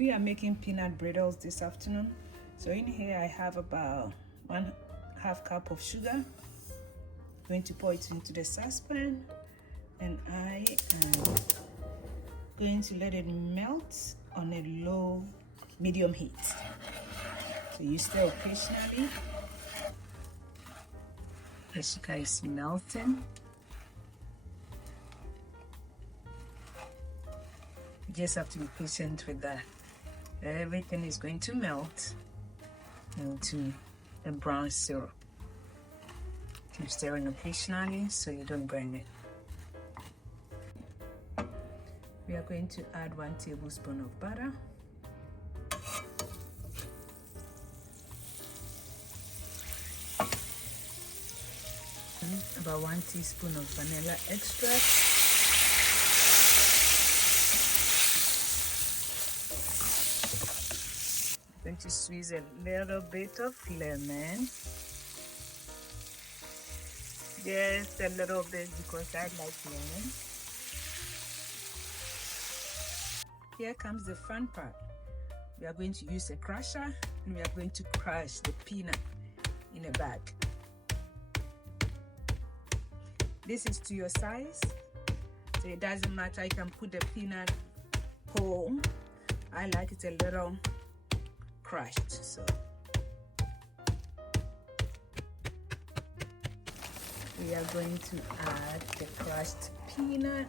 We are making peanut brittles this afternoon. So in here I have about 1/2 cup of sugar. I'm going to pour it into the saucepan, and I am going to let it melt on a low medium heat. So you stir occasionally. The sugar is melting. You just have to be patient with that. Everything is going to melt into a brown syrup. Keep stirring occasionally so you don't burn it. We are going to add 1 tablespoon of butter. About 1 teaspoon of vanilla extract. I'm going to squeeze a little bit of lemon. Just a little bit because I like lemon. Here comes the fun part. We are going to use a crusher and we are going to crush the peanut in a bag. This is to your size, so it doesn't matter. You can put the peanut whole. I like it a little crushed, so we are going to add the crushed peanut.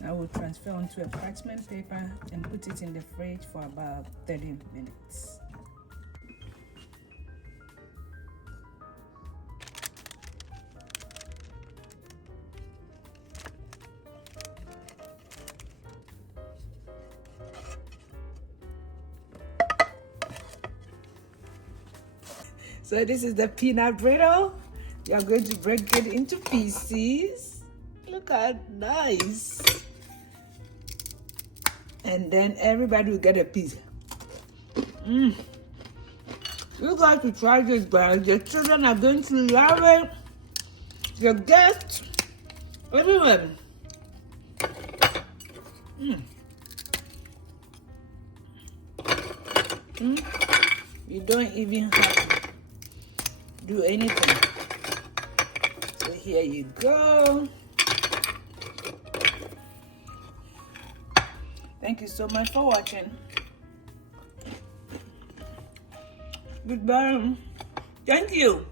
I will transfer onto a parchment paper and put it in the fridge for about 30 minutes. So this is the peanut brittle. We are going to break it into pieces. Look how nice. And then everybody will get a piece. You got to try this, guys. Your children are going to love it. Your guests, everyone. You don't even have to do anything. So here you go. Thank you so much for watching. Goodbye. Thank you.